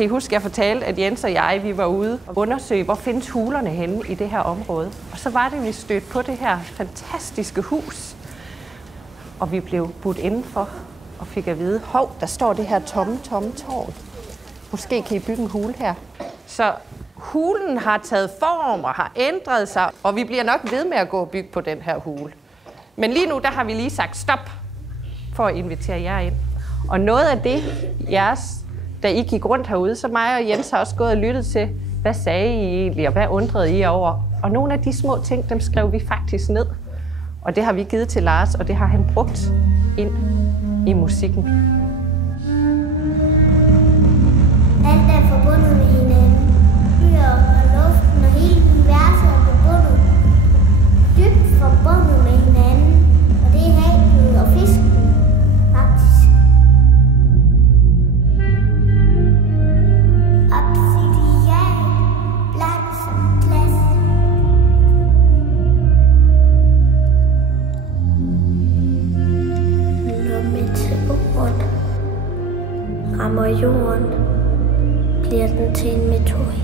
Kan I huske, jeg fortalte, at Jens og jeg, vi var ude og undersøge, hvor findes hulerne henne i det her område. Og så var det, vi stødte på det her fantastiske hus. Og vi blev budt indenfor og fik at vide, hov, der står det her tomme tårn. Måske kan I bygge en hule her. Så hulen har taget form og har ændret sig, og vi bliver nok ved med at gå og bygge på den her hule. Men lige nu, der har vi lige sagt stop for at invitere jer ind. Og noget af det, da I gik rundt herude, så mig og Jens har også gået og lyttet til, hvad sagde I egentlig, og hvad undrede I over? Og nogle af de små ting, dem skrev vi faktisk ned. Og det har vi givet til Lars, og det har han brugt ind i musikken. Alt er forbundet med hinanden. Byer og luften og hele universet er forbundet. Dybt forbundet med hinanden. Og det er havet og fisken, faktisk. Obsidian, blank som glas. Når meteoren rammer jorden, bliver den til en meteorit.